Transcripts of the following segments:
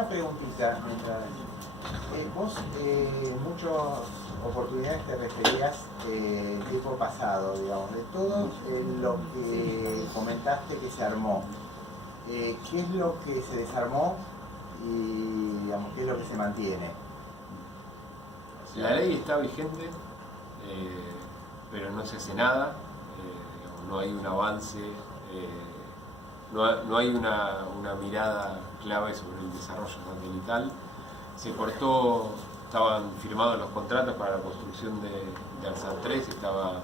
una preguntita. Vos en muchas oportunidades te referías tiempo pasado, digamos, de todo lo que comentaste que se armó. ¿Qué es lo que se desarmó y, digamos, qué es lo que se mantiene? La ley está vigente, pero no se hace nada, no hay un avance, no hay una mirada clave sobre el desarrollo satelital. Se cortó, estaban firmados los contratos para la construcción de ARSAT 3, estaba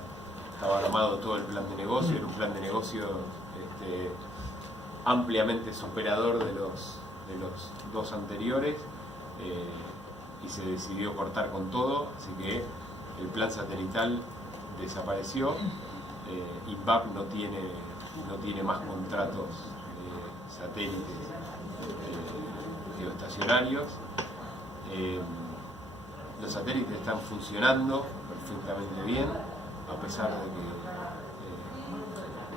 armado todo el plan de negocio, era un plan de negocio ampliamente superador de los dos anteriores, y se decidió cortar con todo, así que el plan satelital desapareció. INVAP no tiene más contratos satélites geoestacionarios. Los satélites están funcionando perfectamente bien, a pesar de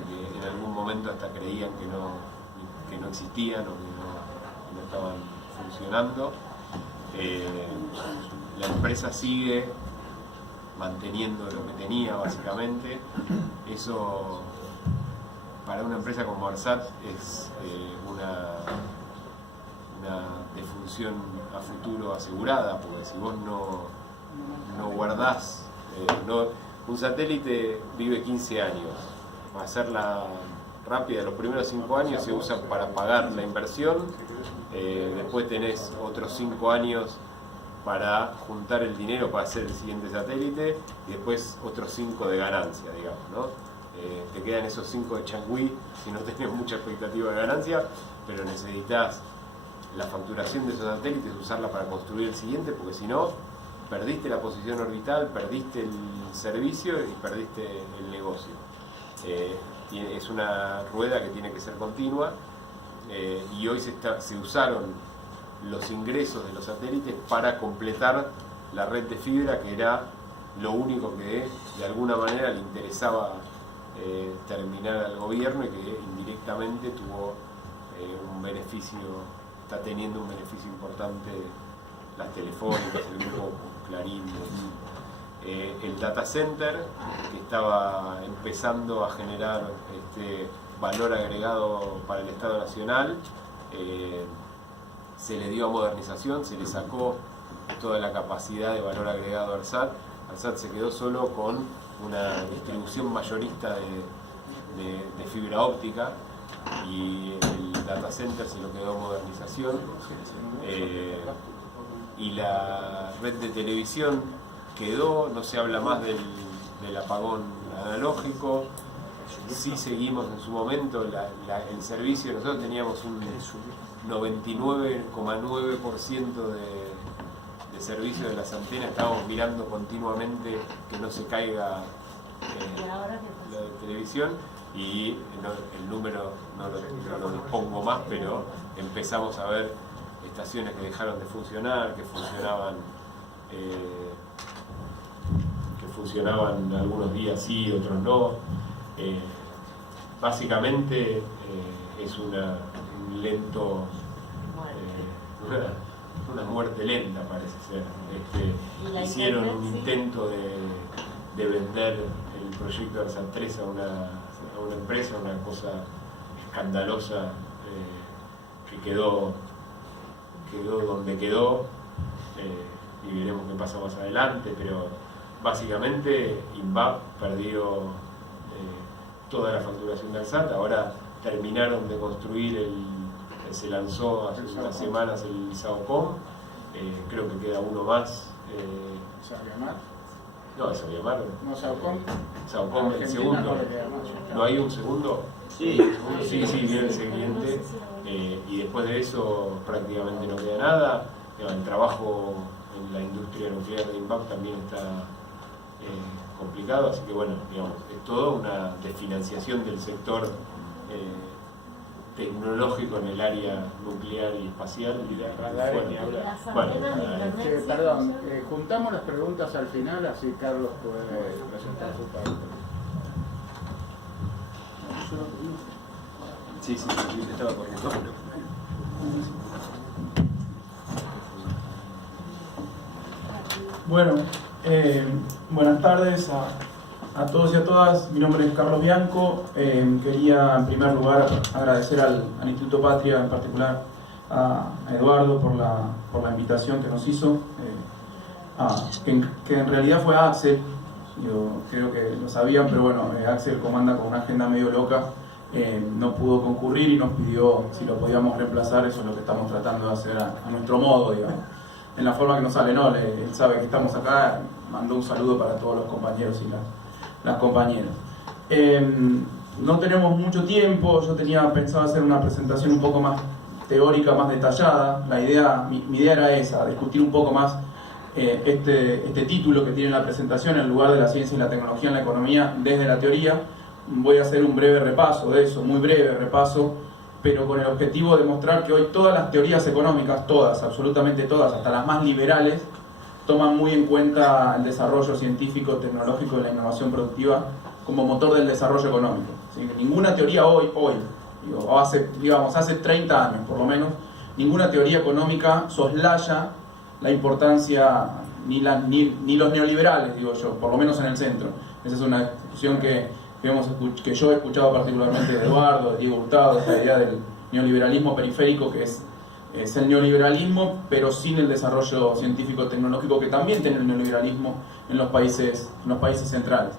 que en algún momento hasta creían que no existían o que no estaban funcionando. La empresa sigue manteniendo lo que tenía, básicamente. Eso para una empresa como ARSAT es una defunción a futuro asegurada, porque si vos no guardás, un satélite vive 15 años, para hacerla rápida, los primeros 5 años se usan para pagar la inversión, después tenés otros 5 años para juntar el dinero para hacer el siguiente satélite y después otros 5 de ganancia, digamos, ¿no? Te quedan esos 5 de changüí si no tenés mucha expectativa de ganancia, pero necesitas la facturación de esos satélites, usarla para construir el siguiente, porque si no, perdiste la posición orbital, perdiste el servicio y perdiste el negocio. Es una rueda que tiene que ser continua, y hoy se usaron los ingresos de los satélites para completar la red de fibra, que era lo único que de alguna manera le interesaba terminar al gobierno, y que indirectamente tuvo un beneficio, está teniendo un beneficio importante las telefónicas, el grupo Clarín. El data center, que estaba empezando a generar valor agregado para el Estado Nacional, se le dio a modernización, se le sacó toda la capacidad de valor agregado a ARSAT. ARSAT se quedó solo con una distribución mayorista de fibra óptica, y el data center se lo quedó a modernización. Y la red de televisión quedó, no se habla más del apagón analógico. Sí seguimos en su momento el servicio. Nosotros teníamos un 99,9% de servicio de las antenas, estábamos mirando continuamente que no se caiga la de televisión, y el número no lo dispongo más, pero empezamos a ver estaciones que dejaron de funcionar, que funcionaban algunos días sí, otros no. Básicamente es un lento, una muerte lenta, parece ser. Hicieron un intento de vender el proyecto de ARSAT 3 a una empresa, una cosa escandalosa, que quedó donde quedó, y veremos qué pasa más adelante, pero básicamente INVAP perdió toda la facturación de ARSAT. Ahora terminaron de construir se lanzó hace unas semanas el SAOCOM, creo que queda uno más. ¿Sabiamar? No, Sabiamar. ¿No SAOCOM? SAOCOM el segundo. ¿No hay un segundo? Sí, viene el siguiente, y después de eso prácticamente no queda nada. El trabajo en la industria nuclear de INVAP también está complicado, así que bueno, digamos, es toda una desfinanciación del sector tecnológico en el área nuclear y espacial. Y de radares ni hablar. Bueno, perdón, juntamos las preguntas al final, así Carlos puede presentar su parte. Sí, estaba corriendo. Bueno, buenas tardes a todos y a todas. Mi nombre es Carlos Bianco. Quería en primer lugar agradecer al Instituto Patria, en particular a Eduardo por la invitación que nos hizo, que en realidad fue a Axel. Yo creo que lo sabían, pero bueno, Axel comanda con una agenda medio loca, no pudo concurrir y nos pidió si lo podíamos reemplazar. Eso es lo que estamos tratando de hacer a nuestro modo, digamos, en la forma que nos sale, ¿no? Él sabe que estamos acá, mandó un saludo para todos los compañeros y las compañeras. No tenemos mucho tiempo. Yo tenía pensado hacer una presentación un poco más teórica, más detallada. Mi idea era esa, discutir un poco más este título que tiene la presentación, en lugar de la ciencia y la tecnología en la economía desde la teoría. Voy a hacer un breve repaso de eso, muy breve repaso, pero con el objetivo de mostrar que hoy todas las teorías económicas, todas, absolutamente todas, hasta las más liberales, toman muy en cuenta el desarrollo científico, tecnológico y la innovación productiva como motor del desarrollo económico. ¿Sí? Ninguna teoría hace 30 años por lo menos, ninguna teoría económica soslaya la importancia, ni los neoliberales, digo yo, por lo menos en el centro. Esa es una discusión que yo he escuchado particularmente de Eduardo, de Diego Hurtado, esta idea del neoliberalismo periférico, que es el neoliberalismo, pero sin el desarrollo científico-tecnológico que también tiene el neoliberalismo en los países centrales.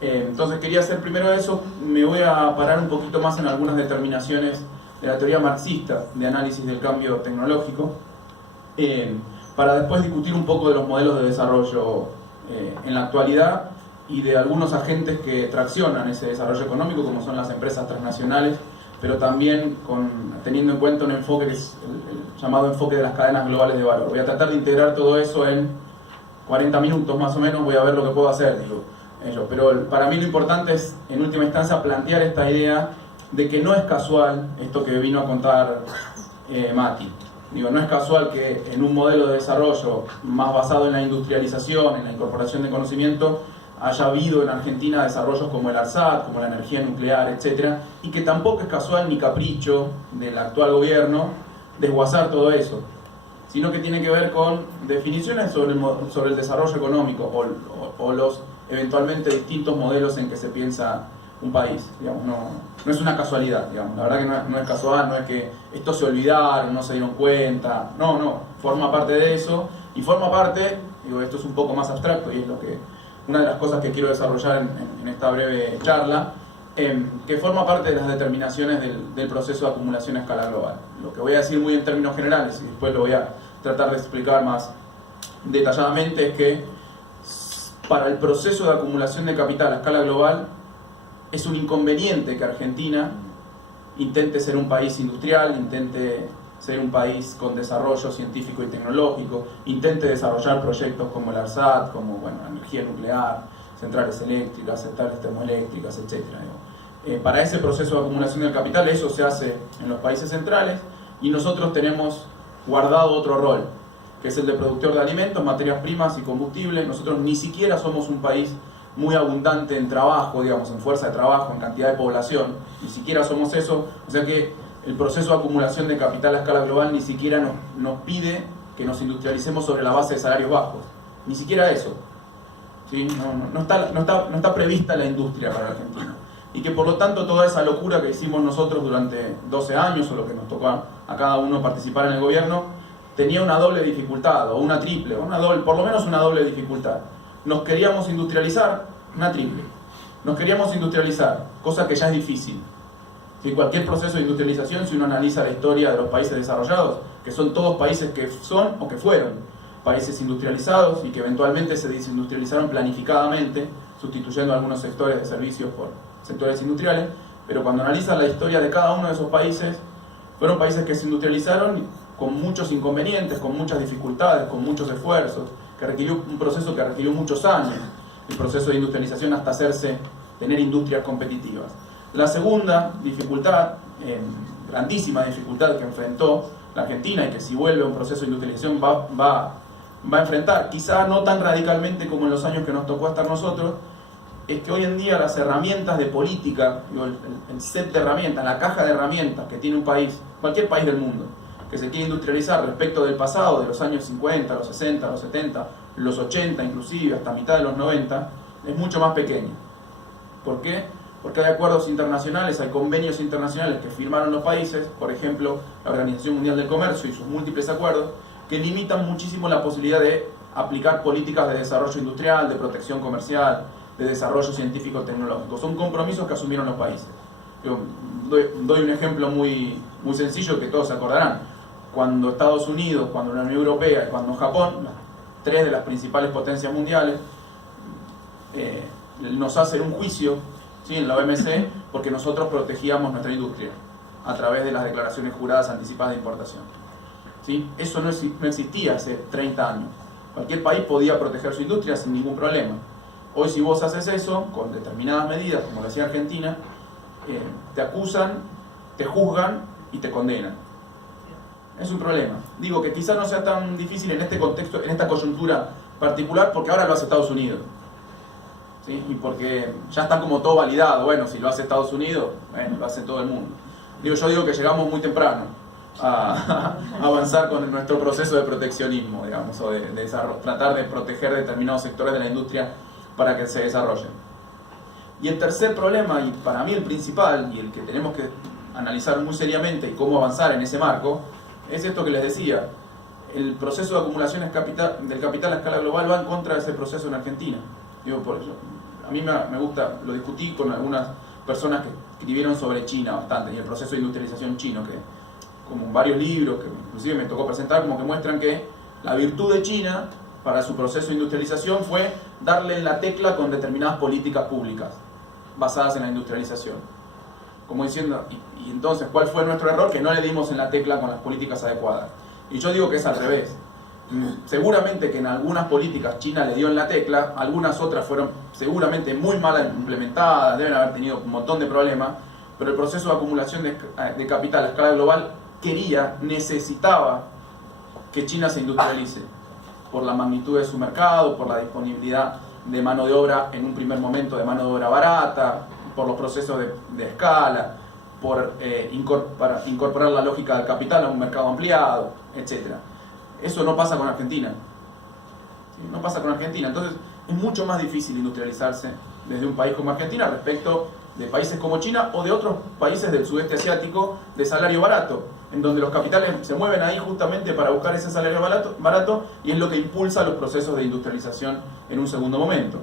Entonces quería hacer primero eso. Me voy a parar un poquito más en algunas determinaciones de la teoría marxista de análisis del cambio tecnológico, para después discutir un poco de los modelos de desarrollo en la actualidad y de algunos agentes que traccionan ese desarrollo económico, como son las empresas transnacionales, pero también teniendo en cuenta un enfoque que es el llamado enfoque de las cadenas globales de valor. Voy a tratar de integrar todo eso en 40 minutos más o menos, voy a ver lo que puedo hacer, pero para mí lo importante es, en última instancia, plantear esta idea de que no es casual esto que vino a contar Mati. No es casual que en un modelo de desarrollo más basado en la industrialización, en la incorporación de conocimiento, haya habido en Argentina desarrollos como el ARSAT, como la energía nuclear, etc. Y que tampoco es casual ni capricho del actual gobierno desguazar todo eso, sino que tiene que ver con definiciones sobre el desarrollo económico o los eventualmente distintos modelos en que se piensa un país. Digamos, no es una casualidad, digamos. La verdad que no es casual, no es que estos se olvidaron, no se dieron cuenta, no, forma parte de eso, y forma parte, esto es un poco más abstracto y es una de las cosas que quiero desarrollar en esta breve charla, que forma parte de las determinaciones del proceso de acumulación a escala global. Lo que voy a decir muy en términos generales, y después lo voy a tratar de explicar más detalladamente, es que para el proceso de acumulación de capital a escala global es un inconveniente que Argentina intente ser un país industrial, intente ser un país con desarrollo científico y tecnológico, intente desarrollar proyectos como el ARSAT, como energía nuclear, centrales eléctricas, centrales termoeléctricas, etc. Para ese proceso de acumulación del capital, eso se hace en los países centrales, y nosotros tenemos guardado otro rol, que es el de productor de alimentos, materias primas y combustible. Nosotros ni siquiera somos un país muy abundante en trabajo, digamos, en fuerza de trabajo, en cantidad de población, ni siquiera somos eso, o sea que el proceso de acumulación de capital a escala global ni siquiera nos pide que nos industrialicemos sobre la base de salarios bajos, ni siquiera eso. ¿Sí? No está prevista la industria para Argentina, y que por lo tanto toda esa locura que hicimos nosotros durante 12 años, o lo que nos tocó a cada uno participar en el gobierno, tenía una doble dificultad, o una triple, por lo menos una doble dificultad. Nos queríamos industrializar, una triple. Nos queríamos industrializar, cosa que ya es difícil. ¿Sí? Cualquier proceso de industrialización, si uno analiza la historia de los países desarrollados, que son todos países que son o que fueron países industrializados y que eventualmente se desindustrializaron planificadamente, sustituyendo algunos sectores de servicios por sectores industriales, pero cuando analizan la historia de cada uno de esos países, fueron países que se industrializaron con muchos inconvenientes, con muchas dificultades, con muchos esfuerzos, que requirió un proceso que requirió muchos años, el proceso de industrialización hasta tener industrias competitivas. La segunda dificultad, grandísima dificultad que enfrentó la Argentina, y que si vuelve a un proceso de industrialización va a enfrentar, quizá no tan radicalmente como en los años que nos tocó estar nosotros, es que hoy en día las herramientas de política, el set de herramientas, la caja de herramientas que tiene un país, cualquier país del mundo, que se quiere industrializar respecto del pasado, de los años 50, los 60, los 70, los 80 inclusive, hasta mitad de los 90, es mucho más pequeña. ¿Por qué? Porque hay acuerdos internacionales, hay convenios internacionales que firmaron los países, por ejemplo, la Organización Mundial del Comercio y sus múltiples acuerdos, que limitan muchísimo la posibilidad de aplicar políticas de desarrollo industrial, de protección comercial, de desarrollo científico-tecnológico. Son compromisos que asumieron los países. Yo doy un ejemplo muy sencillo que todos se acordarán. Cuando Estados Unidos, cuando la Unión Europea y cuando Japón, las tres de las principales potencias mundiales, nos hacen un juicio, ¿sí?, en la OMC porque nosotros protegíamos nuestra industria a través de las declaraciones juradas anticipadas de importación. ¿Sí? Eso no existía hace 30 años. Cualquier país podía proteger su industria sin ningún problema. Hoy, si vos haces eso, con determinadas medidas, como lo hacía Argentina, te acusan, te juzgan y te condenan. Es un problema. Digo que quizás no sea tan difícil en este contexto, en esta coyuntura particular, porque ahora lo hace Estados Unidos. ¿Sí? Y porque ya está como todo validado. Bueno, si lo hace Estados Unidos, bueno, lo hace todo el mundo. Yo digo que llegamos muy temprano a avanzar con nuestro proceso de proteccionismo, digamos, o de tratar de proteger determinados sectores de la industria para que se desarrollen. Y el tercer problema, y para mí el principal, y el que tenemos que analizar muy seriamente y cómo avanzar en ese marco, es esto que les decía. El proceso de acumulación del capital a escala global va en contra de ese proceso en Argentina. Digo, por eso, a mí me gusta, lo discutí con algunas personas que escribieron sobre China bastante, y el proceso de industrialización chino, que como varios libros que inclusive me tocó presentar, como que muestran que la virtud de China para su proceso de industrialización fue darle en la tecla con determinadas políticas públicas basadas en la industrialización. Como diciendo, y entonces, ¿cuál fue nuestro error? Que no le dimos en la tecla con las políticas adecuadas. Y yo digo que es al revés. Seguramente que en algunas políticas China le dio en la tecla, algunas otras fueron seguramente muy mal implementadas, deben haber tenido un montón de problemas, pero el proceso de acumulación de capital a escala global necesitaba que China se industrialice, por la magnitud de su mercado, por la disponibilidad de mano de obra en un primer momento, de mano de obra barata, por los procesos de escala, para incorporar la lógica del capital a un mercado ampliado, etc. Eso no pasa con Argentina. ¿Sí? No pasa con Argentina. Entonces es mucho más difícil industrializarse desde un país como Argentina respecto de países como China o de otros países del sudeste asiático de salario barato, en donde los capitales se mueven ahí justamente para buscar ese salario barato, y es lo que impulsa los procesos de industrialización en un segundo momento.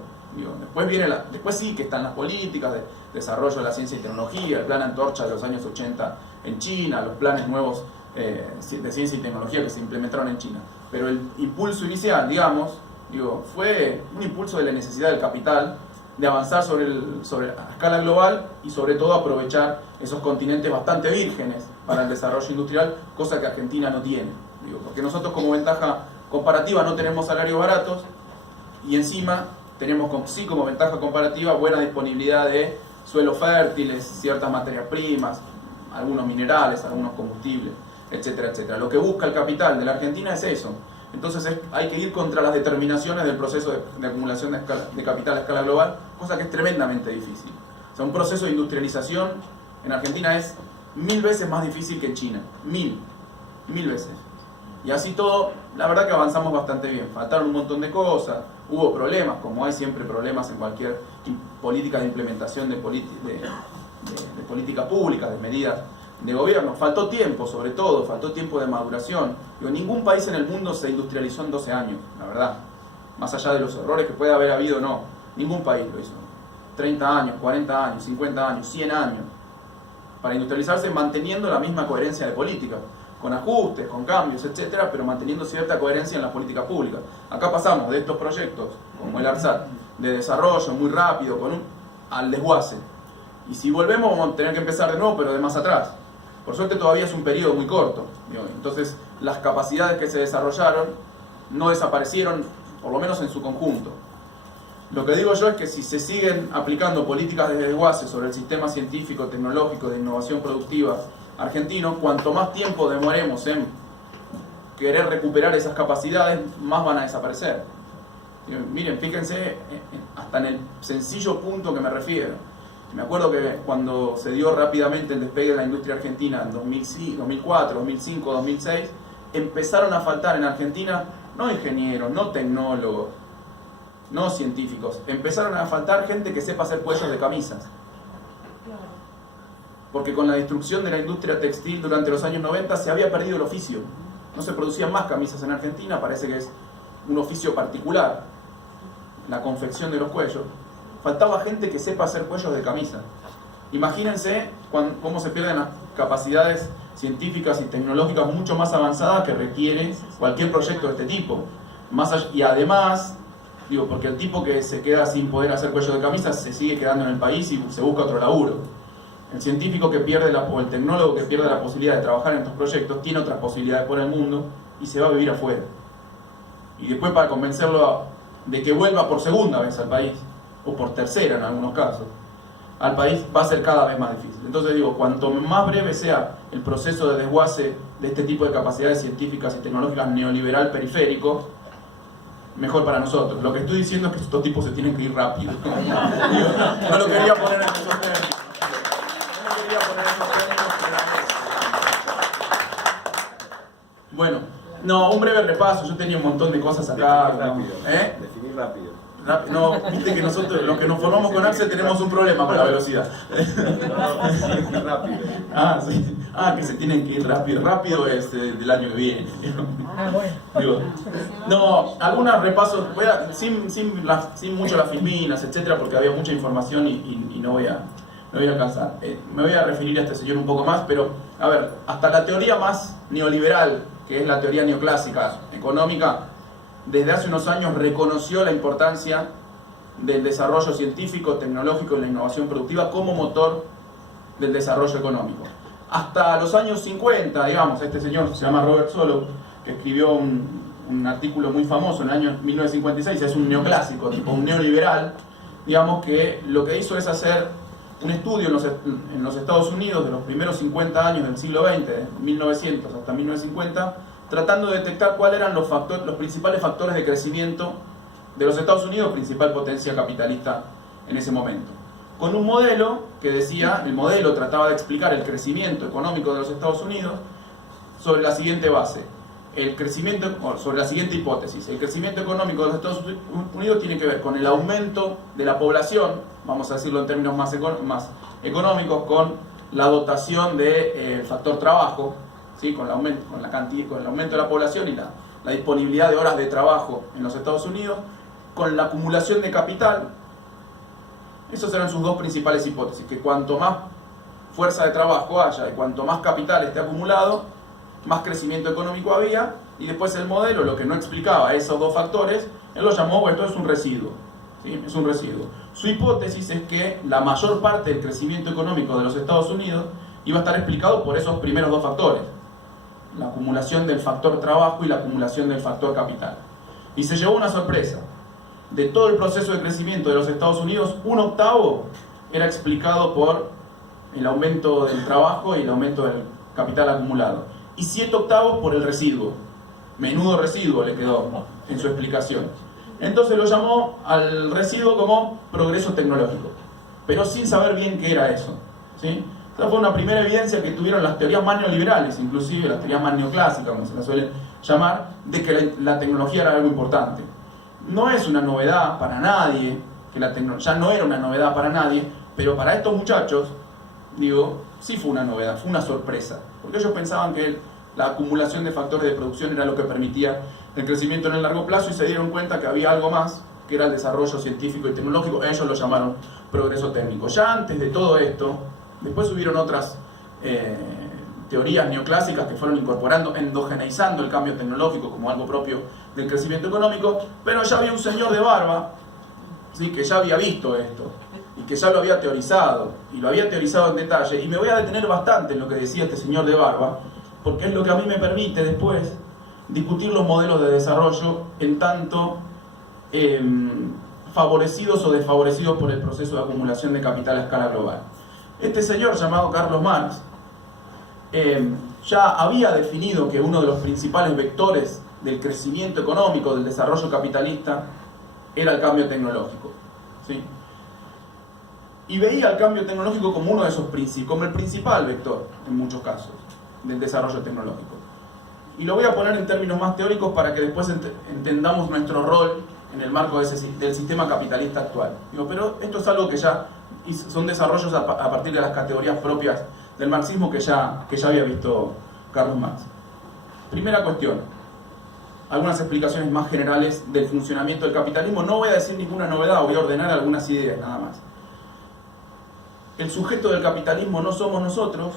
Después sí que están las políticas de desarrollo de la ciencia y tecnología, el plan Antorcha de los años 80 en China, los planes nuevos de ciencia y tecnología que se implementaron en China. Pero el impulso inicial, fue un impulso de la necesidad del capital de avanzar sobre la escala global y sobre todo aprovechar esos continentes bastante vírgenes para el desarrollo industrial, cosa que Argentina no tiene. Porque nosotros como ventaja comparativa no tenemos salarios baratos y encima tenemos sí como ventaja comparativa buena disponibilidad de suelos fértiles, ciertas materias primas, algunos minerales, algunos combustibles, etcétera, etcétera. Lo que busca el capital de la Argentina es eso. Entonces hay que ir contra las determinaciones del proceso de acumulación de capital a escala global, cosa que es tremendamente difícil. O sea, un proceso de industrialización en Argentina es 1000 veces más difícil que en China. 1000 veces. Y así todo, la verdad que avanzamos bastante bien. Faltaron un montón de cosas, hubo problemas, como hay siempre problemas en cualquier política de implementación de política pública, de medidas de gobierno. Faltó tiempo, sobre todo, faltó tiempo de maduración. Ningún país en el mundo se industrializó en 12 años, la verdad. Más allá de los errores que puede haber habido, no. Ningún país lo hizo. 30 años, 40 años, 50 años, 100 años. Para industrializarse manteniendo la misma coherencia de política, con ajustes, con cambios, etcétera, pero manteniendo cierta coherencia en las políticas públicas. Acá pasamos de estos proyectos, como el ARSAT, de desarrollo muy rápido, al desguace. Y si volvemos vamos a tener que empezar de nuevo, pero de más atrás. Por suerte todavía es un periodo muy corto. Entonces las capacidades que se desarrollaron no desaparecieron, por lo menos en su conjunto. Lo que digo yo es que si se siguen aplicando políticas de desguace sobre el sistema científico, tecnológico, de innovación productiva argentino, cuanto más tiempo demoremos en querer recuperar esas capacidades, más van a desaparecer. Miren, fíjense hasta en el sencillo punto que me refiero. Me acuerdo que cuando se dio rápidamente el despegue de la industria argentina en 2004, 2005, 2006, empezaron a faltar en Argentina no ingenieros, no tecnólogos, no científicos. Empezaron a faltar gente que sepa hacer cuellos de camisas. Porque con la destrucción de la industria textil durante los años 90 se había perdido el oficio. No se producían más camisas en Argentina, parece que es un oficio particular, la confección de los cuellos. Faltaba gente que sepa hacer cuellos de camisa. Imagínense cómo se pierden las capacidades científicas y tecnológicas mucho más avanzadas que requiere cualquier proyecto de este tipo. Y además, digo, porque el tipo que se queda sin poder hacer cuellos de camisa se sigue quedando en el país y se busca otro laburo. El científico que pierde o el tecnólogo que pierde la posibilidad de trabajar en estos proyectos tiene otras posibilidades por el mundo y se va a vivir afuera. Y después, para convencerlo de que vuelva por segunda vez al país, o por tercera en algunos casos, al país, va a ser cada vez más difícil. Entonces digo, cuanto más breve sea el proceso de desguace de este tipo de capacidades científicas y tecnológicas neoliberal periférico, mejor para nosotros. Lo que estoy diciendo es que estos tipos se tienen que ir rápido. No lo quería poner en esos términos. Bueno, no, un breve repaso. Yo tenía un montón de cosas acá. Definir rápido. No, viste que nosotros, los que nos formamos con Axel, tenemos un problema con la velocidad. Rápido. Sí. Que se tienen que ir rápido. Rápido es del año que viene. Bueno. Digo, no, algunos repasos, sin mucho las filminas, etcétera, porque había mucha información y no voy a alcanzar. Me voy a referir a este señor un poco más, pero, a ver, hasta la teoría más neoliberal, que es la teoría neoclásica económica, desde hace unos años reconoció la importancia del desarrollo científico, tecnológico y la innovación productiva como motor del desarrollo económico. Hasta los años 50, digamos, este señor se llama Robert Solow, que escribió un artículo muy famoso en el año 1956, es un neoclásico, tipo un neoliberal, digamos, que lo que hizo es hacer un estudio en los Estados Unidos de los primeros 50 años del siglo XX, de 1900 hasta 1950, tratando de detectar cuáles eran los principales factores de crecimiento de los Estados Unidos, principal potencia capitalista en ese momento. Con un modelo que decía, el modelo trataba de explicar el crecimiento económico de los Estados Unidos sobre la siguiente base, sobre la siguiente hipótesis. El crecimiento económico de los Estados Unidos tiene que ver con el aumento de la población, vamos a decirlo en términos más económicos, con la dotación del factor trabajo, ¿sí? con el aumento de la población y la disponibilidad de horas de trabajo en los Estados Unidos, con la acumulación de capital. Esas eran sus dos principales hipótesis, que cuanto más fuerza de trabajo haya y cuanto más capital esté acumulado, más crecimiento económico había. Y después el modelo, lo que no explicaba esos dos factores, él lo llamó, esto es un residuo, ¿sí? Es un residuo. Su hipótesis es que la mayor parte del crecimiento económico de los Estados Unidos iba a estar explicado por esos primeros dos factores, la acumulación del factor trabajo y la acumulación del factor capital. Y se llevó una sorpresa. De todo el proceso de crecimiento de los Estados Unidos, 1/8 era explicado por el aumento del trabajo y el aumento del capital acumulado. Y 7/8 por el residuo. Menudo residuo le quedó en su explicación. Entonces lo llamó al residuo como progreso tecnológico, pero sin saber bien qué era eso, ¿sí? Esa fue una primera evidencia que tuvieron las teorías más neoliberales, inclusive las teorías más neoclásicas, como se las suelen llamar, de que la tecnología era algo importante. No es una novedad para nadie, que la tecnología ya no era una novedad para nadie, pero para estos muchachos, digo, sí fue una novedad, fue una sorpresa, porque ellos pensaban que la acumulación de factores de producción era lo que permitía el crecimiento en el largo plazo y se dieron cuenta que había algo más, que era el desarrollo científico y tecnológico. Ellos lo llamaron progreso técnico. Ya antes de todo esto, después hubieron otras teorías neoclásicas que fueron incorporando, endogeneizando el cambio tecnológico como algo propio del crecimiento económico, pero ya había un señor de barba, ¿sí?, que ya había visto esto y que ya lo había teorizado, y lo había teorizado en detalle, y me voy a detener bastante en lo que decía este señor de barba, porque es lo que a mí me permite después discutir los modelos de desarrollo en tanto favorecidos o desfavorecidos por el proceso de acumulación de capital a escala global. Este señor llamado Carlos Marx ya había definido que uno de los principales vectores del crecimiento económico, del desarrollo capitalista, era el cambio tecnológico, ¿sí? Y veía el cambio tecnológico como uno de esos como el principal vector, en muchos casos, del desarrollo tecnológico. Y lo voy a poner en términos más teóricos para que después entendamos nuestro rol en el marco del sistema capitalista actual. Digo, pero esto es algo que ya son desarrollos a partir de las categorías propias del marxismo que ya había visto Carlos Marx. Primera cuestión, algunas explicaciones más generales del funcionamiento del capitalismo. No voy a decir ninguna novedad, voy a ordenar algunas ideas nada más. El sujeto del capitalismo no somos nosotros,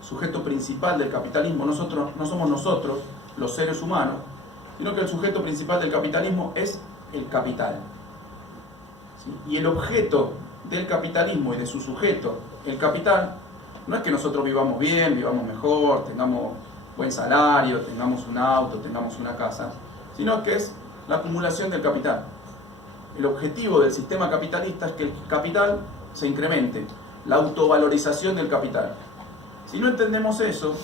el sujeto principal del capitalismo no somos nosotros, los seres humanos, sino que el sujeto principal del capitalismo es el capital. ¿Sí? Y el objeto del capitalismo y de su sujeto, el capital, no es que nosotros vivamos bien, vivamos mejor, tengamos buen salario, tengamos un auto, tengamos una casa, sino que es la acumulación del capital. El objetivo del sistema capitalista es que el capital se incremente, la autovalorización del capital. Si no entendemos eso,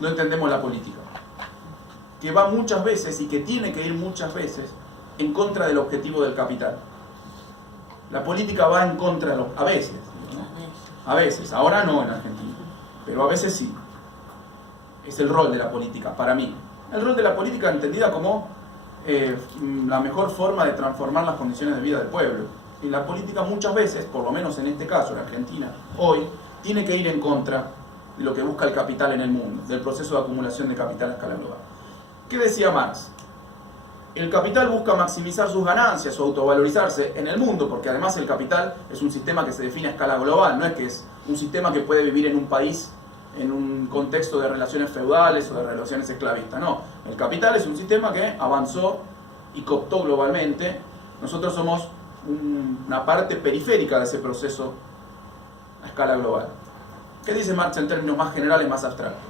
no entendemos la política, que va muchas veces y que tiene que ir muchas veces en contra del objetivo del capital. La política va en contra de a veces, ¿no? A veces, ahora no en Argentina, pero a veces sí. Es el rol de la política, para mí. El rol de la política entendida como la mejor forma de transformar las condiciones de vida del pueblo. Y la política muchas veces, por lo menos en este caso, en Argentina, hoy, tiene que ir en contra de lo que busca el capital en el mundo, del proceso de acumulación de capital a escala global. ¿Qué decía Marx? El capital busca maximizar sus ganancias o autovalorizarse en el mundo, porque además el capital es un sistema que se define a escala global, no es que es un sistema que puede vivir en un país en un contexto de relaciones feudales o de relaciones esclavistas. No, el capital es un sistema que avanzó y cooptó globalmente. Nosotros somos una parte periférica de ese proceso a escala global. ¿Qué dice Marx en términos más generales, más abstractos?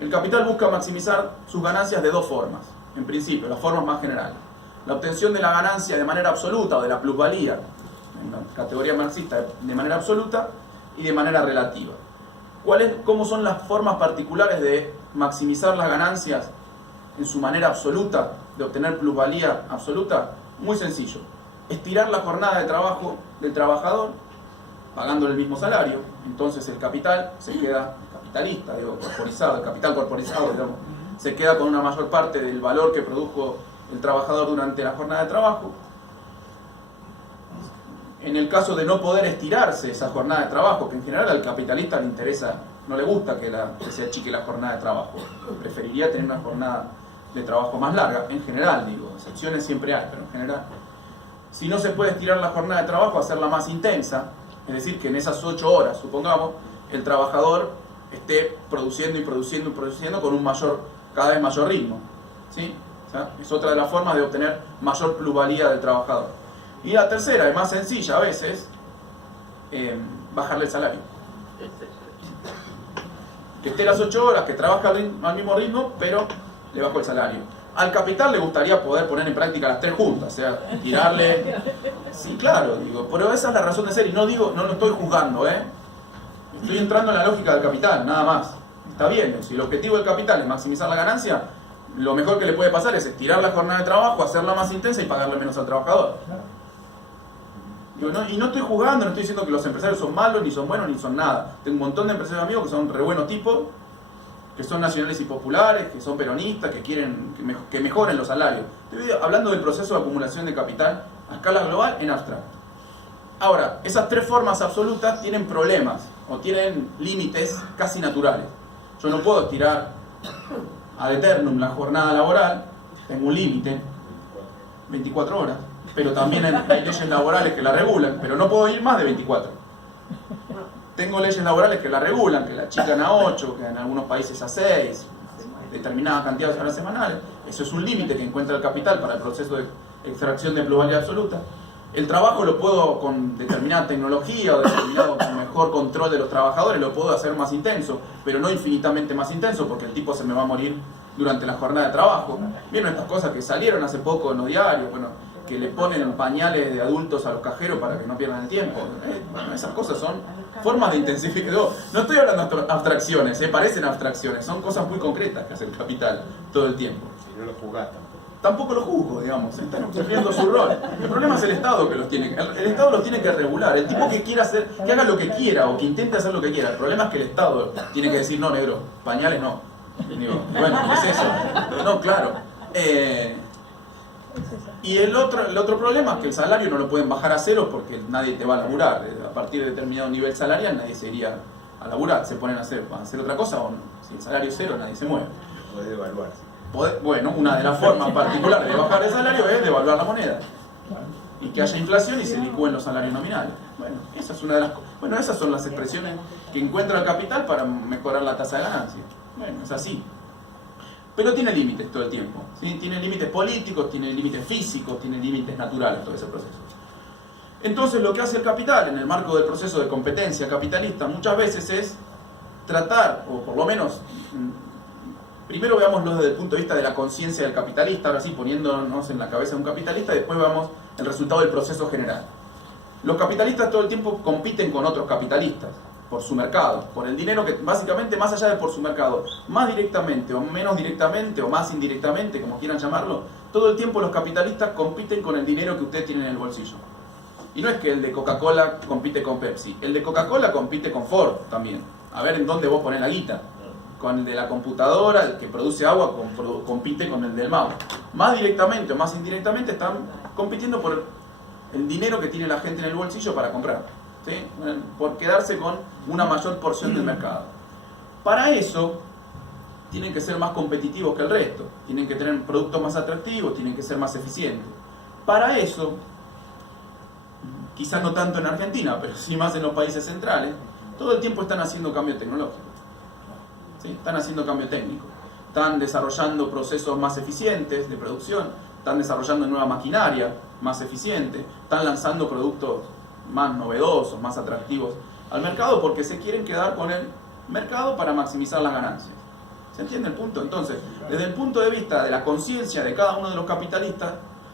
El capital busca maximizar sus ganancias de dos formas. En principio, las formas más generales. La obtención de la ganancia de manera absoluta o de la plusvalía, en la categoría marxista, de manera absoluta y de manera relativa. ¿Cómo son las formas particulares de maximizar las ganancias en su manera absoluta, de obtener plusvalía absoluta? Muy sencillo. Estirar la jornada de trabajo del trabajador, pagándole el mismo salario. Entonces el capital se queda, el capitalista, corporizado, el capital corporizado, digamos, se queda con una mayor parte del valor que produjo el trabajador durante la jornada de trabajo. En el caso de no poder estirarse esa jornada de trabajo, que en general al capitalista le interesa, no le gusta que se achique la jornada de trabajo, preferiría tener una jornada de trabajo más larga, en general digo, excepciones siempre hay, pero en general. Si no se puede estirar la jornada de trabajo, hacerla más intensa, es decir, que en esas 8 horas, supongamos, el trabajador esté produciendo y produciendo y produciendo con un cada vez mayor ritmo, ¿sí? O sea, es otra de las formas de obtener mayor plusvalía del trabajador. Y la tercera, es más sencilla a veces, bajarle el salario. Que esté las 8 horas, que trabaja al mismo ritmo, pero le bajo el salario. Al capital le gustaría poder poner en práctica las tres juntas, o sea, tirarle... Sí, claro, digo, pero esa es la razón de ser, y no lo estoy juzgando, estoy entrando en la lógica del capital, nada más. Está bien, si el objetivo del capital es maximizar la ganancia, lo mejor que le puede pasar es estirar la jornada de trabajo, hacerla más intensa y pagarle menos al trabajador. Digo, y no estoy jugando, no estoy diciendo que los empresarios son malos, ni son buenos, ni son nada. Tengo un montón de empresarios amigos que son re buenos tipos, que son nacionales y populares, que son peronistas, que quieren que mejoren los salarios. Estoy hablando del proceso de acumulación de capital a escala global en abstracto. Ahora, esas tres formas absolutas tienen problemas o tienen límites casi naturales. Yo no puedo estirar ad eternum la jornada laboral, tengo un límite, 24 horas, pero también hay leyes laborales que la regulan, pero no puedo ir más de 24. Tengo leyes laborales que la regulan, que la achican a 8, que en algunos países a 6, determinadas cantidades de horas semanales. Eso es un límite que encuentra el capital para el proceso de extracción de plusvalía absoluta. El trabajo lo puedo, con determinada tecnología o determinado mejor control de los trabajadores, lo puedo hacer más intenso, pero no infinitamente más intenso, porque el tipo se me va a morir durante la jornada de trabajo. ¿Vieron estas cosas que salieron hace poco en los diarios? Bueno, que le ponen pañales de adultos a los cajeros para que no pierdan el tiempo. Bueno, esas cosas son formas de intensificar. No estoy hablando de abstracciones, parecen abstracciones, son cosas muy concretas que hace el capital todo el tiempo. Si no lo juzgás tampoco lo juzgo, digamos, están cumpliendo su rol. El problema es el Estado que los tiene, el Estado los tiene que regular. El tipo que quiera hacer, que haga lo que quiera o que intente hacer lo que quiera. El problema es que el Estado tiene que decir, no, negro, pañales no. Digo, bueno, ¿qué es eso? No, claro. Y el otro problema es que el salario no lo pueden bajar a cero porque nadie te va a laburar. A partir de determinado nivel salarial nadie se iría a laburar. Se ponen a hacer otra cosa o no. Si el salario es cero nadie se mueve. Puede devaluarse. Bueno, una de las formas particulares de bajar el salario es devaluar la moneda. Y que haya inflación y se licúen los salarios nominales. Bueno, esa es una de las bueno, esas son las expresiones que encuentra el capital para mejorar la tasa de ganancia. Bueno, es así. Pero tiene límites todo el tiempo, ¿sí? Tiene límites políticos, tiene límites físicos, tiene límites naturales todo ese proceso. Entonces lo que hace el capital en el marco del proceso de competencia capitalista muchas veces es tratar, o por lo menos, primero veámoslo desde el punto de vista de la conciencia del capitalista, ahora sí poniéndonos en la cabeza de un capitalista, y después veamos el resultado del proceso general. Los capitalistas todo el tiempo compiten con otros capitalistas por su mercado, por el dinero que básicamente más allá de por su mercado, más directamente o menos directamente o más indirectamente, como quieran llamarlo, todo el tiempo los capitalistas compiten con el dinero que usted tiene en el bolsillo. Y no es que el de Coca-Cola compite con Pepsi, el de Coca-Cola compite con Ford también. A ver en dónde vos ponés la guita. Con el de la computadora, el que produce agua, compite con el del MAU. Más directamente o más indirectamente están compitiendo por el dinero que tiene la gente en el bolsillo para comprar, ¿sí? Por quedarse con una mayor porción del mercado. Para eso tienen que ser más competitivos que el resto, tienen que tener productos más atractivos, tienen que ser más eficientes. Para eso, quizás no tanto en Argentina, pero sí más en los países centrales, todo el tiempo están haciendo cambio tecnológico, ¿sí? Están haciendo cambio técnico, están desarrollando procesos más eficientes de producción, están desarrollando nueva maquinaria más eficiente, están lanzando productos más novedosos, más atractivos al mercado porque se quieren quedar con el mercado para maximizar las ganancias. ¿Se entiende el punto? Entonces, desde el punto de vista de la conciencia de cada uno de los capitalistas,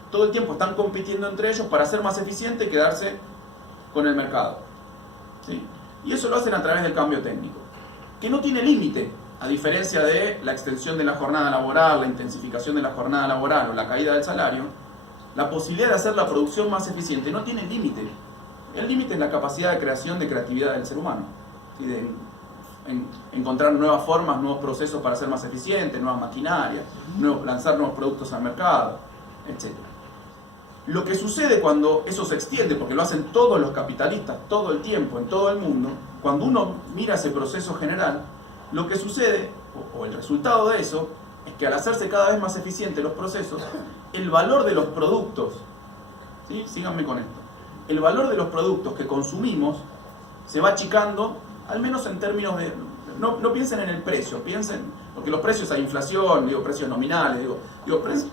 todo el tiempo están compitiendo entre ellos para ser más eficiente y quedarse con el mercado, ¿sí? Y eso lo hacen a través del cambio técnico, que no tiene límite, a diferencia de la extensión de la jornada laboral, la intensificación de la jornada laboral o la caída del salario. La posibilidad de hacer la producción más eficiente no tiene límite. El límite es la capacidad de creación, de creatividad del ser humano, ¿sí? De encontrar nuevas formas, nuevos procesos para ser más eficiente, nuevas maquinarias, lanzar nuevos productos al mercado, etc. Lo que sucede cuando eso se extiende, porque lo hacen todos los capitalistas todo el tiempo, en todo el mundo, cuando uno mira ese proceso general, lo que sucede, o el resultado de eso, es que al hacerse cada vez más eficientes los procesos, el valor de los productos, ¿sí? Síganme con esto, el valor de los productos que consumimos se va achicando, al menos en términos de... No piensen en el precio, piensen, porque los precios hay inflación, precios nominales,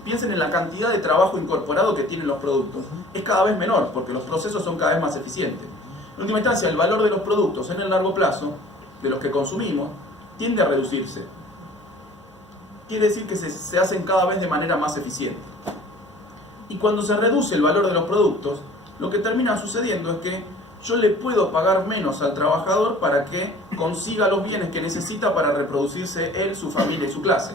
piensen en la cantidad de trabajo incorporado que tienen los productos. Es cada vez menor, porque los procesos son cada vez más eficientes. En última instancia, el valor de los productos en el largo plazo, de los que consumimos, tiende a reducirse. Quiere decir que se hacen cada vez de manera más eficiente. Y cuando se reduce el valor de los productos, lo que termina sucediendo es que yo le puedo pagar menos al trabajador para que consiga los bienes que necesita para reproducirse él, su familia y su clase.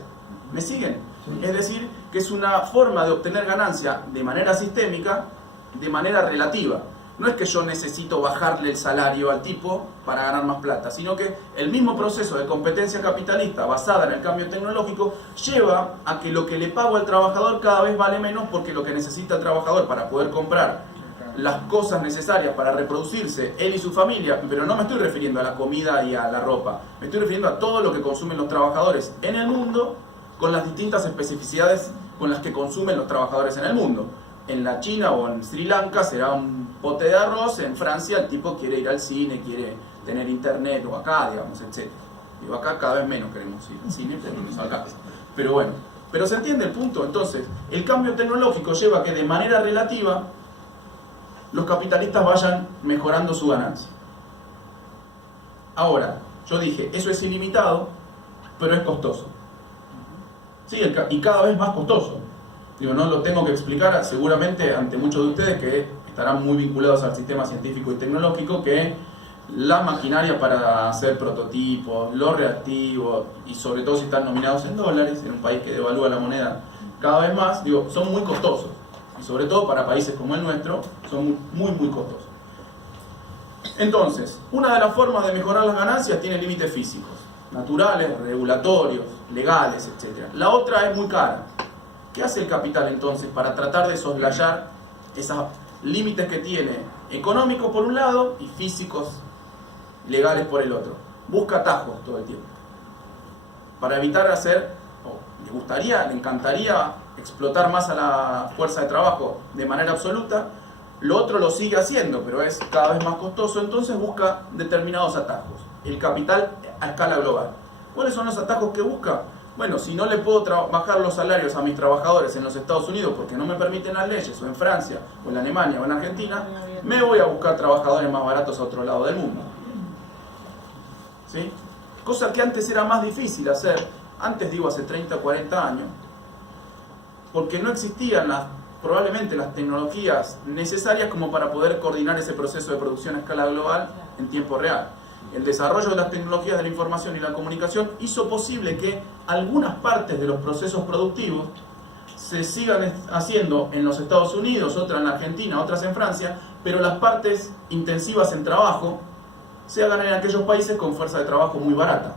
¿Me siguen? Es decir, que es una forma de obtener ganancia de manera sistémica, de manera relativa. No es que yo necesito bajarle el salario al tipo para ganar más plata, sino que el mismo proceso de competencia capitalista basada en el cambio tecnológico lleva a que lo que le pago al trabajador cada vez vale menos, porque lo que necesita el trabajador para poder comprar las cosas necesarias para reproducirse, él y su familia, pero no me estoy refiriendo a la comida y a la ropa, me estoy refiriendo a todo lo que consumen los trabajadores en el mundo, con las distintas especificidades con las que consumen los trabajadores en el mundo. En la China o en Sri Lanka será un pote de arroz, en Francia el tipo quiere ir al cine, quiere tener internet, o acá, digamos, etc. Digo, acá cada vez menos queremos ir al cine, pero acá. Pero bueno, pero se entiende el punto. Entonces, el cambio tecnológico lleva a que de manera relativa los capitalistas vayan mejorando su ganancia. Ahora, yo dije, eso es ilimitado, pero es costoso. Sí, y cada vez más costoso. Digo, no lo tengo que explicar seguramente ante muchos de ustedes que estarán muy vinculados al sistema científico y tecnológico, que la maquinaria para hacer prototipos, los reactivos, y sobre todo si están nominados en dólares, en un país que devalúa la moneda cada vez más, digo, son muy costosos. Y sobre todo para países como el nuestro, son muy, muy costosos. Entonces, una de las formas de mejorar las ganancias tiene límites físicos. naturales, regulatorios, legales, etc. La otra es muy cara. ¿Qué hace el capital entonces para tratar de soslayar esos límites que tiene económicos por un lado y físicos, legales por el otro? Busca atajos todo el tiempo para evitar le encantaría explotar más a la fuerza de trabajo de manera absoluta. Lo otro lo sigue haciendo, pero es cada vez más costoso, entonces busca determinados atajos. El capital a escala global. ¿Cuáles son los atajos que busca? Bueno, si no le puedo bajar los salarios a mis trabajadores en los Estados Unidos porque no me permiten las leyes, o en Francia, o en Alemania, o en Argentina, me voy a buscar trabajadores más baratos a otro lado del mundo. ¿Sí? Cosa que antes era más difícil hacer, antes digo hace 30 o 40 años, porque no existían probablemente las tecnologías necesarias como para poder coordinar ese proceso de producción a escala global en tiempo real. El desarrollo de las tecnologías de la información y la comunicación hizo posible que algunas partes de los procesos productivos se sigan haciendo en los Estados Unidos, otras en Argentina, otras en Francia, pero las partes intensivas en trabajo se hagan en aquellos países con fuerza de trabajo muy barata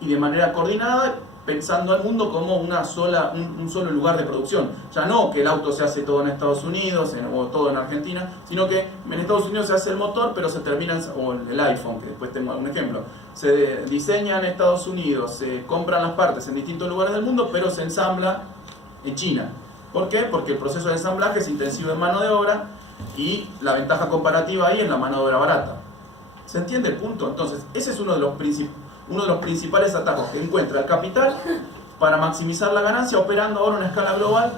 y de manera coordinada, pensando al mundo como un solo lugar de producción. Ya no que el auto se hace todo en Estados Unidos o todo en Argentina, sino que en Estados Unidos se hace el motor, pero se termina, o el iPhone, que después tengo algún ejemplo, se diseña en Estados Unidos, se compran las partes en distintos lugares del mundo, pero se ensambla en China. ¿Por qué? Porque el proceso de ensamblaje es intensivo en mano de obra y la ventaja comparativa ahí es la mano de obra barata. ¿Se entiende el punto? Entonces, ese es uno de los principales atajos que encuentra el capital para maximizar la ganancia, operando ahora en una escala global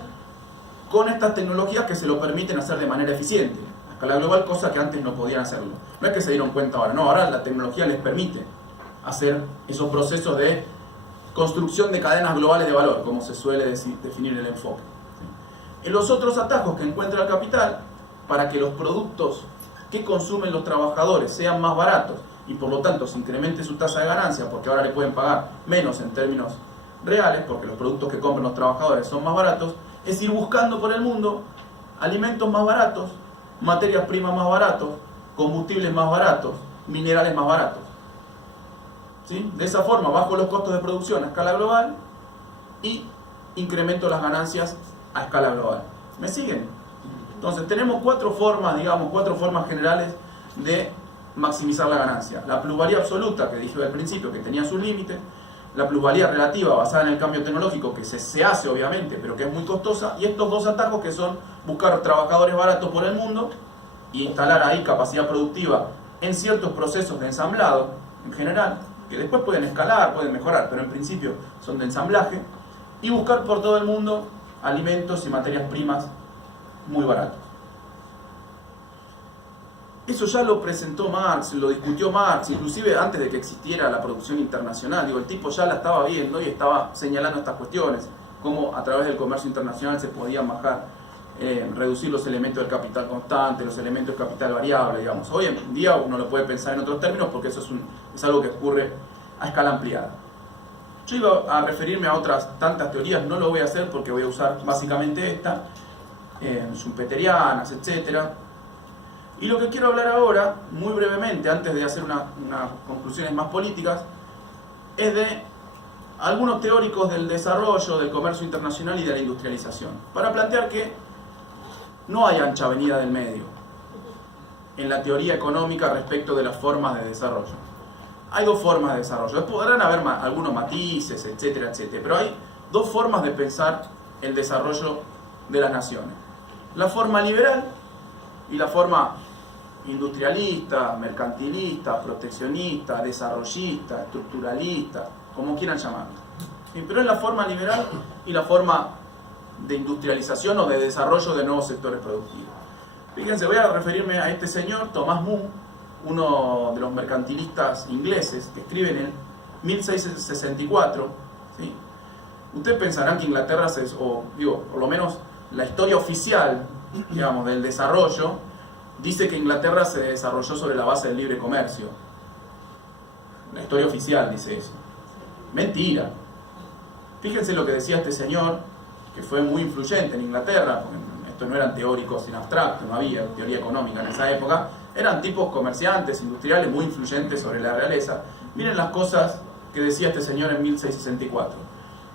con estas tecnologías que se lo permiten hacer de manera eficiente. A escala global, cosa que antes no podían hacerlo. No es que se dieron cuenta ahora, no, ahora la tecnología les permite hacer esos procesos de construcción de cadenas globales de valor, como se suele definir el enfoque. En los otros atajos que encuentra el capital, para que los productos que consumen los trabajadores sean más baratos y por lo tanto se incremente su tasa de ganancia, porque ahora le pueden pagar menos en términos reales, porque los productos que compran los trabajadores son más baratos, es ir buscando por el mundo alimentos más baratos, materias primas más baratos, combustibles más baratos, minerales más baratos. ¿Sí? De esa forma bajo los costos de producción a escala global y incremento las ganancias a escala global. ¿Me siguen? Entonces tenemos cuatro formas generales de maximizar la ganancia. La plusvalía absoluta, que dije al principio, que tenía sus límites. La plusvalía relativa, basada en el cambio tecnológico, que se hace obviamente, pero que es muy costosa. Y estos dos atajos, que son buscar trabajadores baratos por el mundo y instalar ahí capacidad productiva en ciertos procesos de ensamblado, en general, que después pueden escalar, pueden mejorar, pero en principio son de ensamblaje. Y buscar por todo el mundo alimentos y materias primas muy baratos. Eso ya lo presentó Marx, lo discutió Marx, inclusive antes de que existiera la producción internacional. Digo, el tipo ya la estaba viendo y estaba señalando estas cuestiones, cómo a través del comercio internacional se podían bajar, reducir los elementos del capital constante, los elementos del capital variable, digamos. Hoy en día uno lo puede pensar en otros términos porque eso es algo que ocurre a escala ampliada. Yo iba a referirme a otras tantas teorías, no lo voy a hacer porque voy a usar básicamente esta, schumpeterianas, etcétera. Y lo que quiero hablar ahora, muy brevemente, antes de hacer unas conclusiones más políticas, es de algunos teóricos del desarrollo, del comercio internacional y de la industrialización, para plantear que no hay ancha avenida del medio en la teoría económica respecto de las formas de desarrollo. Hay dos formas de desarrollo. Podrán haber algunos matices, etcétera, etcétera, pero hay dos formas de pensar el desarrollo de las naciones. La forma liberal y la forma industrialista, mercantilista, proteccionista, desarrollista, estructuralista, como quieran llamarlo. Pero es la forma liberal y la forma de industrialización o de desarrollo de nuevos sectores productivos. Fíjense, voy a referirme a este señor, Thomas Moore, uno de los mercantilistas ingleses, que escribe en el 1664. ¿Sí? Ustedes pensarán que Inglaterra, por lo menos la historia oficial, digamos, del desarrollo, dice que Inglaterra se desarrolló sobre la base del libre comercio. La historia oficial dice eso. Mentira. Fíjense lo que decía este señor, que fue muy influyente en Inglaterra, porque estos no eran teóricos en abstracto, no había teoría económica en esa época, eran tipos comerciantes, industriales, muy influyentes sobre la realeza. Miren las cosas que decía este señor en 1664.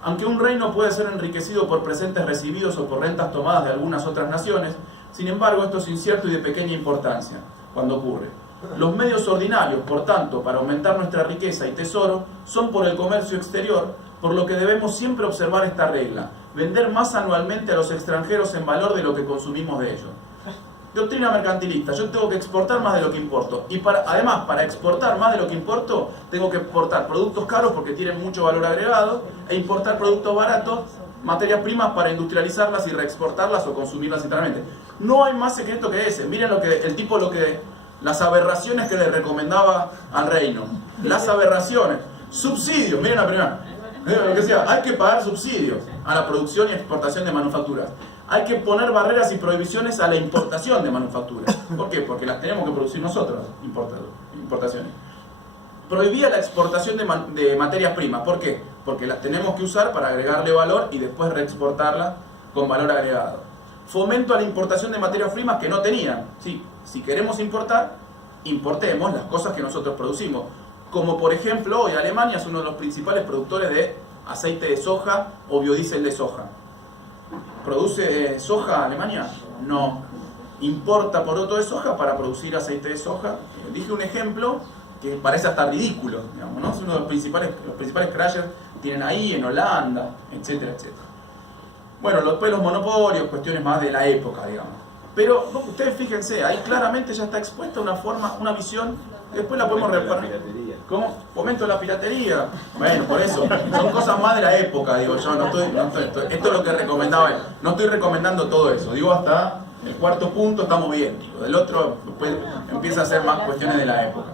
Aunque un reino puede ser enriquecido por presentes recibidos o por rentas tomadas de algunas otras naciones, sin embargo esto es incierto y de pequeña importancia cuando ocurre. Los medios ordinarios, por tanto, para aumentar nuestra riqueza y tesoro, son por el comercio exterior, por lo que debemos siempre observar esta regla: vender más anualmente a los extranjeros en valor de lo que consumimos de ellos. Doctrina mercantilista: yo tengo que exportar más de lo que importo, y además, para exportar más de lo que importo, tengo que exportar productos caros porque tienen mucho valor agregado, e importar productos baratos, materias primas, para industrializarlas y reexportarlas o consumirlas internamente. No hay más secreto que ese. Miren las aberraciones que le recomendaba al reino. Las aberraciones. Subsidios, miren la primera. Lo que decía, hay que pagar subsidios a la producción y exportación de manufacturas. Hay que poner barreras y prohibiciones a la importación de manufacturas. ¿Por qué? Porque las tenemos que producir nosotros, importaciones. Prohibía la exportación de materias primas. ¿Por qué? Porque las tenemos que usar para agregarle valor y después reexportarlas con valor agregado. Fomento a la importación de materias primas que no tenían. Sí, si queremos importar, importemos las cosas que nosotros producimos. Como por ejemplo, hoy Alemania es uno de los principales productores de aceite de soja o biodiesel de soja. ¿Produce soja Alemania? No. Importa poroto de soja para producir aceite de soja. Dije un ejemplo que parece hasta ridículo, digamos, ¿no? Es uno de los principales crashers tienen ahí, en Holanda, etcétera, etcétera. Bueno, después los monopolios, cuestiones más de la época, digamos. Pero ustedes fíjense, ahí claramente ya está expuesta una visión, que después la podemos reparar. ¿Cómo? Fomento la piratería. Bueno, por eso, son cosas más de la época, digo yo, esto es lo que recomendaba él. No estoy recomendando todo eso, digo hasta el cuarto punto estamos bien, digo. Del otro después empieza a ser más cuestiones de la época.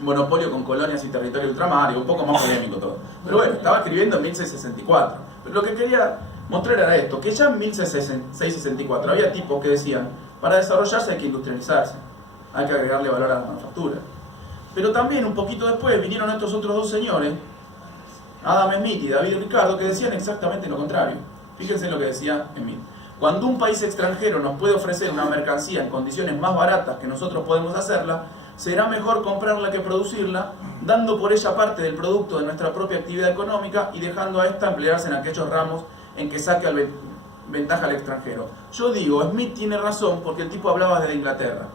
Monopolio con colonias y territorio ultramar, un poco más polémico todo. Pero bueno, estaba escribiendo en 1664. Pero lo que quería mostrar era esto, que ya en 1664 había tipos que decían, para desarrollarse hay que industrializarse, hay que agregarle valor a la manufactura. Pero también un poquito después vinieron estos otros dos señores, Adam Smith y David Ricardo, que decían exactamente lo contrario. Fíjense lo que decía Smith. Cuando un país extranjero nos puede ofrecer una mercancía en condiciones más baratas que nosotros podemos hacerla, será mejor comprarla que producirla, dando por ella parte del producto de nuestra propia actividad económica y dejando a esta emplearse en aquellos ramos en que saque ventaja al extranjero. Yo digo, Smith tiene razón porque el tipo hablaba desde Inglaterra.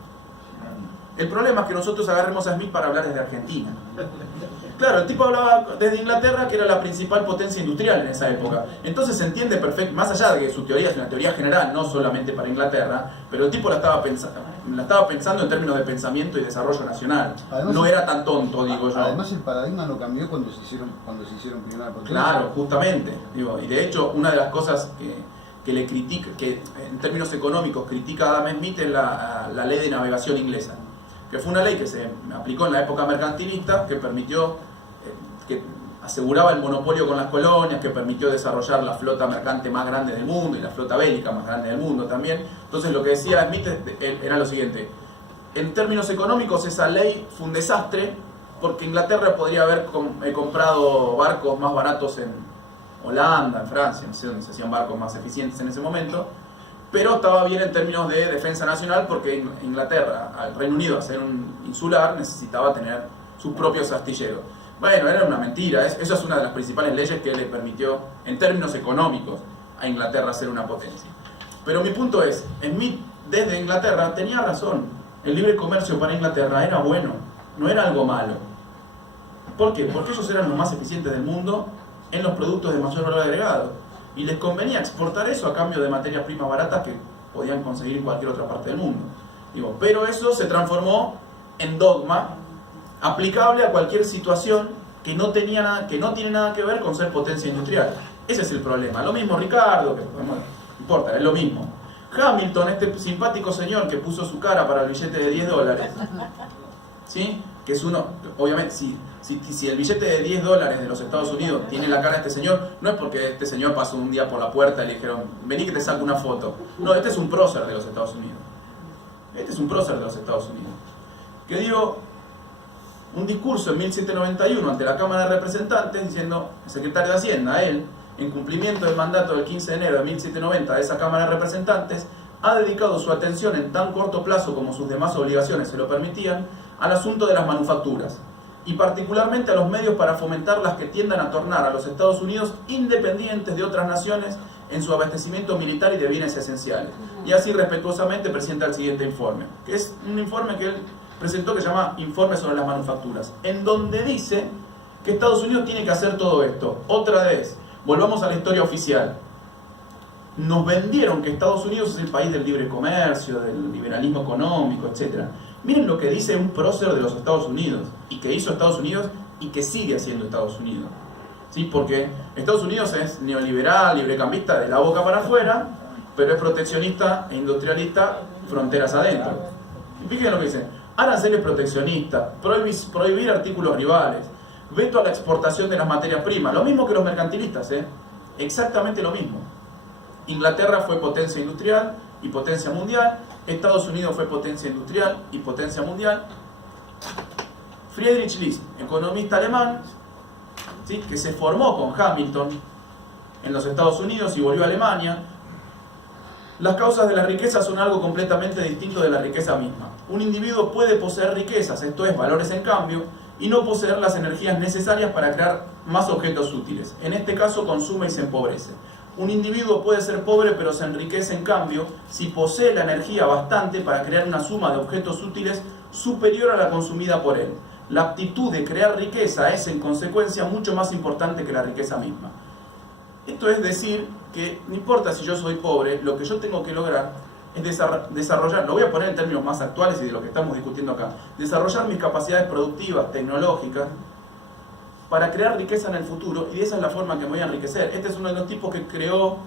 El problema es que nosotros agarremos a Smith para hablar desde Argentina. Claro, el tipo hablaba desde Inglaterra, que era la principal potencia industrial en esa época. Entonces se entiende perfecto, más allá de que su teoría es una teoría general, no solamente para Inglaterra, pero el tipo la estaba pensando en términos de pensamiento y desarrollo nacional. Además, no era tan tonto, digo yo. Además el paradigma no cambió cuando se hicieron primera potencia. Claro, justamente. Digo, y de hecho, una de las cosas que le critica, que en términos económicos critica a Adam Smith, es la ley de navegación inglesa, que fue una ley que se aplicó en la época mercantilista, que permitió, que aseguraba el monopolio con las colonias, que permitió desarrollar la flota mercante más grande del mundo y la flota bélica más grande del mundo también. Entonces lo que decía Smith era lo siguiente: en términos económicos esa ley fue un desastre, porque Inglaterra podría haber comprado barcos más baratos en Holanda, en Francia, no sé dónde se hacían barcos más eficientes en ese momento, pero estaba bien en términos de defensa nacional, porque Inglaterra, al Reino Unido, al ser un insular, necesitaba tener sus propios astilleros. Bueno, era una mentira. Esa es una de las principales leyes que le permitió, en términos económicos, a Inglaterra ser una potencia. Pero mi punto es, Smith desde Inglaterra tenía razón. El libre comercio para Inglaterra era bueno, no era algo malo. ¿Por qué? Porque ellos eran los más eficientes del mundo en los productos de mayor valor agregado. Y les convenía exportar eso a cambio de materias primas baratas que podían conseguir en cualquier otra parte del mundo. Pero eso se transformó en dogma aplicable a cualquier situación que no tiene nada que ver con ser potencia industrial. Ese es el problema. Lo mismo Ricardo, que bueno, no importa, es lo mismo. Hamilton, este simpático señor que puso su cara para el billete de $10, ¿sí? Que es uno, obviamente, si el billete de $10 de los Estados Unidos tiene la cara de este señor, no es porque este señor pasó un día por la puerta y le dijeron, vení que te saco una foto. No, este es un prócer de los Estados Unidos. Este es un prócer de los Estados Unidos. Que dio un discurso en 1791 ante la Cámara de Representantes diciendo, el secretario de Hacienda, él, en cumplimiento del mandato del 15 de enero de 1790 de esa Cámara de Representantes, ha dedicado su atención en tan corto plazo como sus demás obligaciones se lo permitían al asunto de las manufacturas. y particularmente a los medios para fomentar las que tiendan a tornar a los Estados Unidos independientes de otras naciones en su abastecimiento militar y de bienes esenciales. Y así respetuosamente presenta el siguiente informe, que es un informe que él presentó que se llama Informe sobre las manufacturas, en donde dice que Estados Unidos tiene que hacer todo esto. Otra vez, volvamos a la historia oficial. Nos vendieron que Estados Unidos es el país del libre comercio, del liberalismo económico, etc. Miren lo que dice un prócer de los Estados Unidos, y que hizo Estados Unidos y que sigue haciendo Estados Unidos. ¿Sí? Porque Estados Unidos es neoliberal, librecambista de la boca para afuera, pero es proteccionista e industrialista fronteras adentro. Y fíjense lo que dice: aranceles proteccionistas, prohibir artículos rivales, veto a la exportación de las materias primas, lo mismo que los mercantilistas, exactamente lo mismo. Inglaterra fue potencia industrial y potencia mundial, Estados Unidos fue potencia industrial y potencia mundial. Friedrich List, economista alemán, ¿sí?, que se formó con Hamilton en los Estados Unidos y volvió a Alemania. Las causas de la riqueza son algo completamente distinto de la riqueza misma. Un individuo puede poseer riquezas, esto es, valores en cambio, y no poseer las energías necesarias para crear más objetos útiles. En este caso consume y se empobrece. Un individuo puede ser pobre pero se enriquece en cambio si posee la energía bastante para crear una suma de objetos útiles superior a la consumida por él. La aptitud de crear riqueza es en consecuencia mucho más importante que la riqueza misma. Esto es decir que no importa si yo soy pobre, lo que yo tengo que lograr es desarrollar, lo voy a poner en términos más actuales y de lo que estamos discutiendo acá, desarrollar mis capacidades productivas, tecnológicas, para crear riqueza en el futuro, y esa es la forma que me voy a enriquecer. Este es uno de los tipos que creó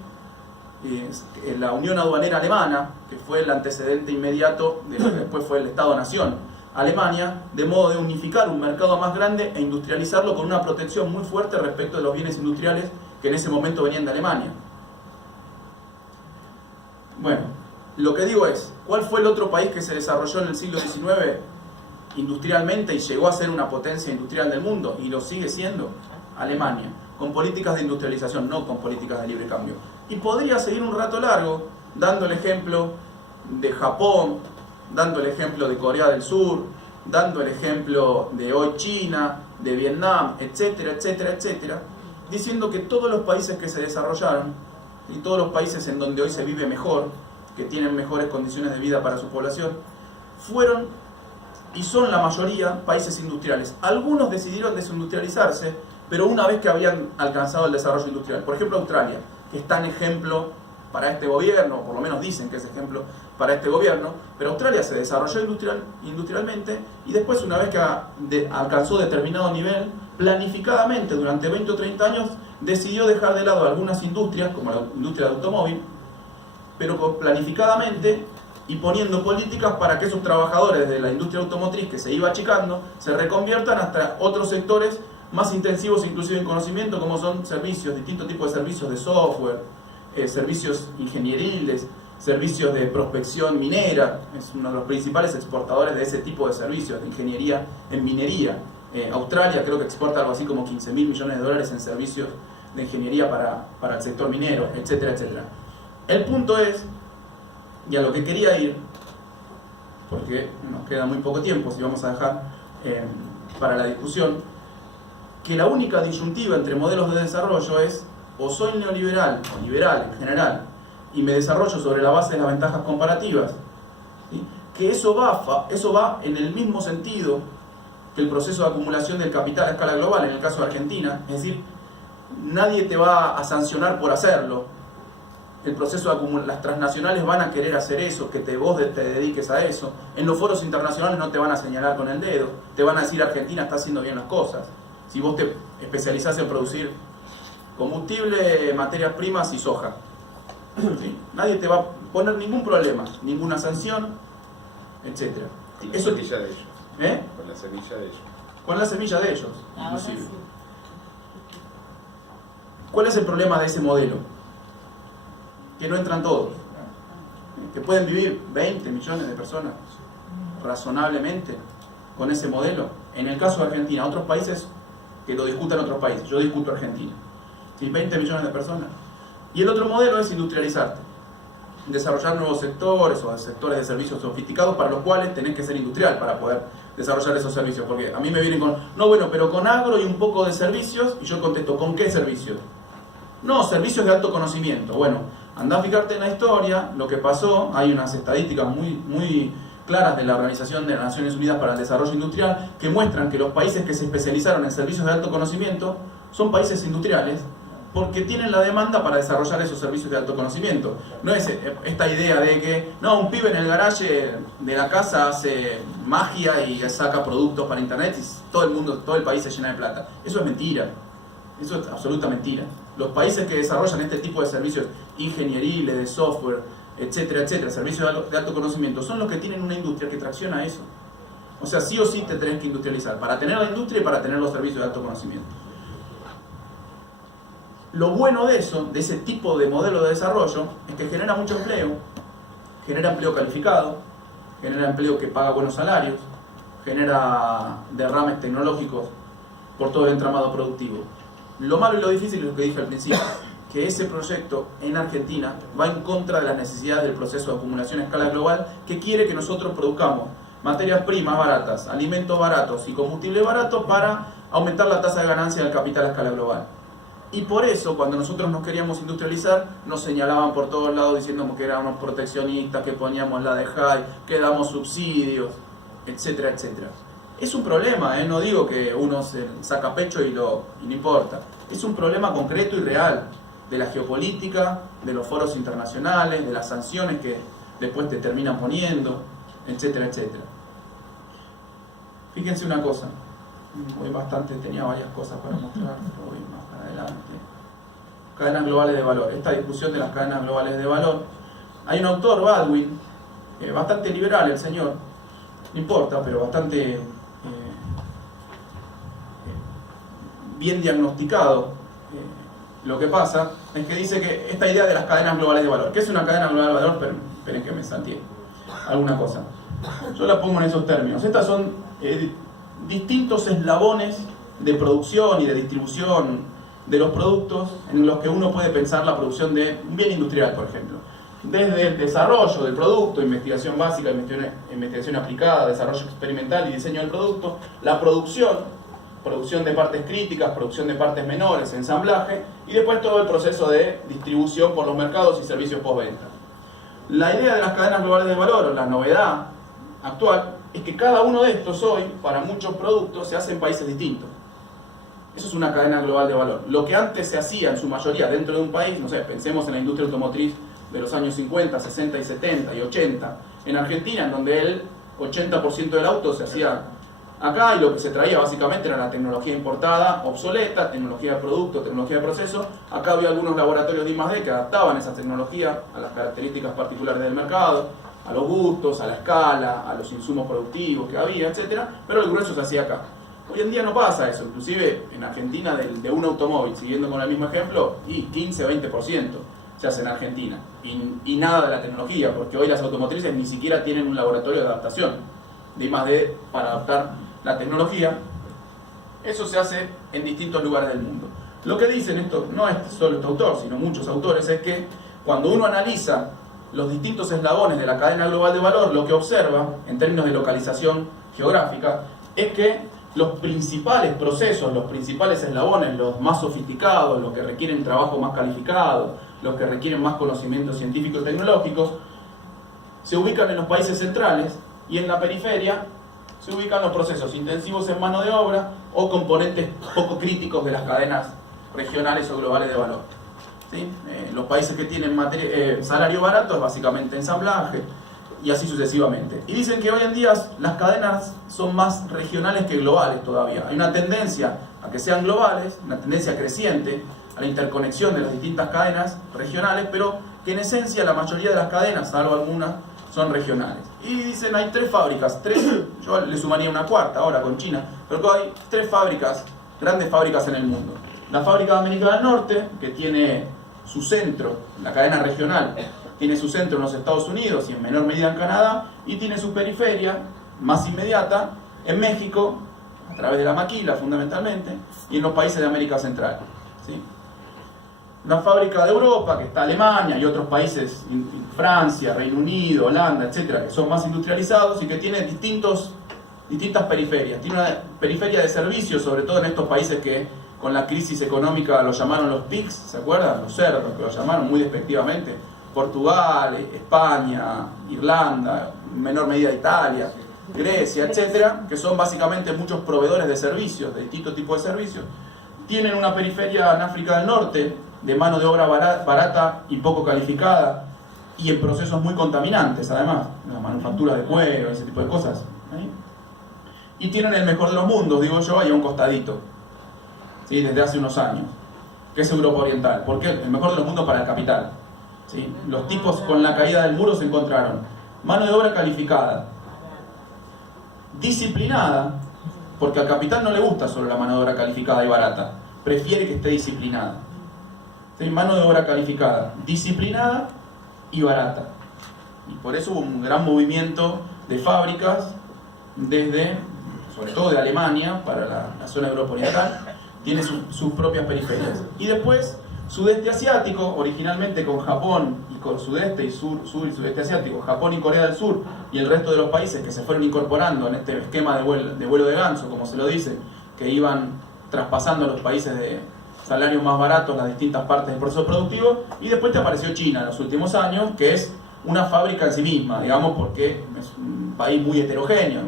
la Unión Aduanera Alemana, que fue el antecedente inmediato de lo que después fue el Estado-Nación Alemania, de modo de unificar un mercado más grande e industrializarlo con una protección muy fuerte respecto de los bienes industriales que en ese momento venían de Alemania. Bueno, lo que digo es, ¿cuál fue el otro país que se desarrolló en el siglo XIX industrialmente y llegó a ser una potencia industrial del mundo? Y lo sigue siendo. Alemania, con políticas de industrialización, no con políticas de libre cambio. Y podría seguir un rato largo dando el ejemplo de Japón, dando el ejemplo de Corea del Sur, dando el ejemplo de hoy China, de Vietnam, etcétera, etcétera, etcétera, diciendo que todos los países que se desarrollaron y todos los países en donde hoy se vive mejor, que tienen mejores condiciones de vida para su población, fueron y son la mayoría países industriales. Algunos decidieron desindustrializarse, pero una vez que habían alcanzado el desarrollo industrial. Por ejemplo, Australia, que es tan ejemplo para este gobierno, por lo menos dicen que es ejemplo para este gobierno, pero Australia se desarrolló industrialmente y después, una vez que alcanzó determinado nivel, planificadamente durante 20 o 30 años decidió dejar de lado algunas industrias, como la industria del automóvil, pero planificadamente, y poniendo políticas para que esos trabajadores de la industria automotriz que se iba achicando se reconviertan hasta otros sectores más intensivos inclusive en conocimiento, como son servicios, distintos tipos de servicios de software, servicios ingenieriles, servicios de prospección minera. Es uno de los principales exportadores de ese tipo de servicios, de ingeniería en minería. Australia creo que exporta algo así como 15.000 millones de dólares en servicios de ingeniería para el sector minero, etcétera, etcétera. El punto es, y a lo que quería ir, porque nos queda muy poco tiempo si vamos a dejar para la discusión, que la única disyuntiva entre modelos de desarrollo es: o soy neoliberal o liberal en general y me desarrollo sobre la base de las ventajas comparativas, ¿sí?, que eso va en el mismo sentido que el proceso de acumulación del capital a escala global en el caso de Argentina, es decir, nadie te va a sancionar por hacerlo. El proceso de las transnacionales van a querer hacer eso, que vos te dediques a eso. En los foros internacionales no te van a señalar con el dedo, te van a decir: Argentina está haciendo bien las cosas. Si vos te especializás en producir combustible, materias primas y soja, ¿sí?, nadie te va a poner ningún problema, ninguna sanción, etc. Con la semilla de ellos. Con la semilla de ellos. Con la semilla de ellos, inclusive. Sí. ¿Cuál es el problema de ese modelo? Que no entran todos, que pueden vivir 20 millones de personas razonablemente con ese modelo. En el caso de Argentina, otros países que lo discutan otros países, yo discuto Argentina, ¿sí? 20 millones de personas. Y el otro modelo es industrializarte, desarrollar nuevos sectores o sectores de servicios sofisticados para los cuales tenés que ser industrial para poder desarrollar esos servicios. Porque a mí me vienen con, no, bueno, pero con agro y un poco de servicios, y yo contesto, ¿con qué servicios? No, servicios de alto conocimiento. Bueno, andá a fijarte en la historia, lo que pasó, hay unas estadísticas muy claras de la Organización de las Naciones Unidas para el Desarrollo Industrial que muestran que los países que se especializaron en servicios de alto conocimiento son países industriales porque tienen la demanda para desarrollar esos servicios de alto conocimiento. No es esta idea de que, no, un pibe en el garaje de la casa hace magia y saca productos para internet y todo el país se llena de plata. Eso es mentira. Eso es absoluta mentira. Los países que desarrollan este tipo de servicios ingenieriles, de software, etcétera, etcétera, servicios de alto conocimiento, son los que tienen una industria que tracciona eso. O sea, sí o sí te tenés que industrializar, para tener la industria y para tener los servicios de alto conocimiento. Lo bueno de eso, de ese tipo de modelo de desarrollo, es que genera mucho empleo, genera empleo calificado, genera empleo que paga buenos salarios, genera derrames tecnológicos por todo el entramado productivo. Lo malo y lo difícil es lo que dije al principio, que ese proyecto en Argentina va en contra de las necesidades del proceso de acumulación a escala global que quiere que nosotros produzcamos materias primas baratas, alimentos baratos y combustible barato para aumentar la tasa de ganancia del capital a escala global. Y por eso, cuando nosotros nos queríamos industrializar, nos señalaban por todos lados diciendo que éramos proteccionistas, que poníamos la de JAI, que damos subsidios, etcétera, etcétera. Es un problema, no digo que uno se saca pecho y no importa. Es un problema concreto y real de la geopolítica, de los foros internacionales, de las sanciones que después te terminan poniendo, etcétera, etcétera. Fíjense una cosa, hoy tenía varias cosas para mostrar, pero voy más para adelante. Cadenas globales de valor. Esta discusión de las cadenas globales de valor. Hay un autor, Baldwin, bastante liberal el señor, no importa, pero bastante bien diagnosticado. Lo que pasa es que dice que esta idea de las cadenas globales de valor, ¿qué es una cadena global de valor? Pero esperen que me salté alguna cosa. Yo la pongo en esos términos. Estas son distintos eslabones de producción y de distribución de los productos en los que uno puede pensar la producción de un bien industrial, por ejemplo. Desde el desarrollo del producto, investigación básica, investigación aplicada, desarrollo experimental y diseño del producto, la producción de partes críticas, producción de partes menores, ensamblaje, y después todo el proceso de distribución por los mercados y servicios postventa. La idea de las cadenas globales de valor, o la novedad actual, es que cada uno de estos hoy, para muchos productos, se hace en países distintos. Eso es una cadena global de valor. Lo que antes se hacía en su mayoría dentro de un país, no sé, pensemos en la industria automotriz de los años 50, 60 y 70 y 80, en Argentina, en donde el 80% del auto se hacía acá y lo que se traía básicamente era la tecnología importada, obsoleta, tecnología de producto, tecnología de proceso. Acá había algunos laboratorios de I+D que adaptaban esa tecnología a las características particulares del mercado, a los gustos, a la escala, a los insumos productivos que había, etc. Pero el grueso se hacía acá. Hoy en día no pasa eso, inclusive en Argentina de un automóvil, siguiendo con el mismo ejemplo, y 15-20% se hace en Argentina. Y nada de la tecnología, porque hoy las automotrices ni siquiera tienen un laboratorio de adaptación de I+D para adaptar la tecnología. Eso se hace en distintos lugares del mundo. Lo que dicen esto, no es solo este autor, sino muchos autores, es que cuando uno analiza los distintos eslabones de la cadena global de valor, lo que observa, en términos de localización geográfica, es que los principales procesos, los principales eslabones, los más sofisticados, los que requieren trabajo más calificado, los que requieren más conocimientos científicos y tecnológicos, se ubican en los países centrales, y en la periferia se ubican los procesos intensivos en mano de obra o componentes poco críticos de las cadenas regionales o globales de valor. ¿Sí? Los países que tienen salario barato es básicamente ensamblaje y así sucesivamente. Y dicen que hoy en día las cadenas son más regionales que globales todavía. Hay una tendencia a que sean globales, una tendencia creciente a la interconexión de las distintas cadenas regionales, pero que en esencia la mayoría de las cadenas, salvo algunas, son regionales. Y dicen hay 3 fábricas, yo le sumaría una cuarta ahora con China, pero hay 3 fábricas, grandes fábricas en el mundo. La fábrica de América del Norte, que tiene su centro, la cadena regional, tiene su centro en los Estados Unidos y en menor medida en Canadá, y tiene su periferia más inmediata en México, a través de la maquila fundamentalmente, y en los países de América Central. ¿Sí? La fábrica de Europa, que está Alemania y otros países, Francia, Reino Unido, Holanda, etcétera, que son más industrializados y que tienen distintos distintas periferias. Tiene una periferia de servicios, sobre todo en estos países que con la crisis económica lo llamaron los pigs, ¿se acuerdan? Los cerdos, que lo llamaron muy despectivamente. Portugal, España, Irlanda, en menor medida Italia, Grecia, etcétera, que son básicamente muchos proveedores de servicios, de distintos tipos de servicios. Tienen una periferia en África del Norte de mano de obra barata y poco calificada y en procesos muy contaminantes, además, la manufactura de cuero, ese tipo de cosas. Y tienen el mejor de los mundos, digo yo, ahí a un costadito, ¿sí? Desde hace unos años, que es Europa Oriental. ¿Por qué? El mejor de los mundos para el capital. ¿Sí? Los tipos con la caída del muro se encontraron mano de obra calificada, disciplinada, porque al capital no le gusta solo la mano de obra calificada y barata, prefiere que esté disciplinada. ¿Sí? Mano de obra calificada, disciplinada y barata. Y por eso hubo un gran movimiento de fábricas desde, sobre todo de Alemania, para la zona de Europa Oriental, tiene sus propias periferias. Y después Sudeste Asiático, originalmente con Japón y con Sudeste y Sur y Sudeste Asiático, Japón y Corea del Sur y el resto de los países que se fueron incorporando en este esquema de vuelo de ganso, como se lo dice, que iban traspasando a los países de salarios más baratos las distintas partes del proceso productivo. Y después te apareció China en los últimos años, que es una fábrica en sí misma, digamos, porque es un país muy heterogéneo,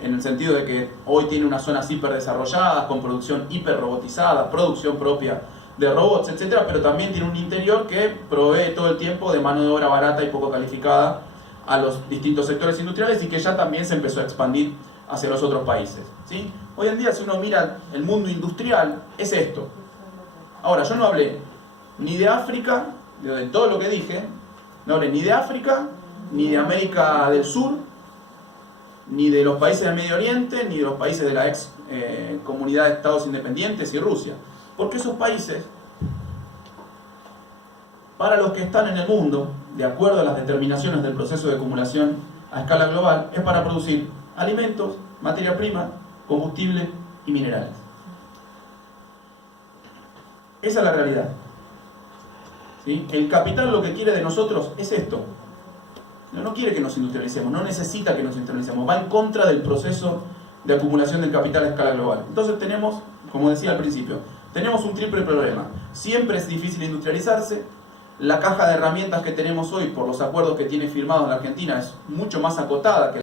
en el sentido de que hoy tiene unas zonas hiper desarrolladas, con producción hiper robotizada, producción propia de robots, etcétera, pero también tiene un interior que provee todo el tiempo de mano de obra barata y poco calificada a los distintos sectores industriales y que ya también se empezó a expandir hacia los otros países, ¿sí? Hoy en día, si uno mira el mundo industrial, es esto. Ahora, yo no hablé ni de África, de todo lo que dije, no hablé ni de África, ni de América del Sur, ni de los países del Medio Oriente, ni de los países de la ex comunidad de estados independientes y Rusia. Porque esos países, para los que están en el mundo, de acuerdo a las determinaciones del proceso de acumulación a escala global, es para producir alimentos, materia prima, combustible y minerales. Esa es la realidad. ¿Sí? El capital lo que quiere de nosotros es esto. No quiere que nos industrialicemos, no necesita que nos industrialicemos, va en contra del proceso de acumulación del capital a escala global. Entonces tenemos, como decía al principio, tenemos un triple problema. Siempre es difícil industrializarse, la caja de herramientas que tenemos hoy por los acuerdos que tiene firmados la Argentina es mucho más acotada que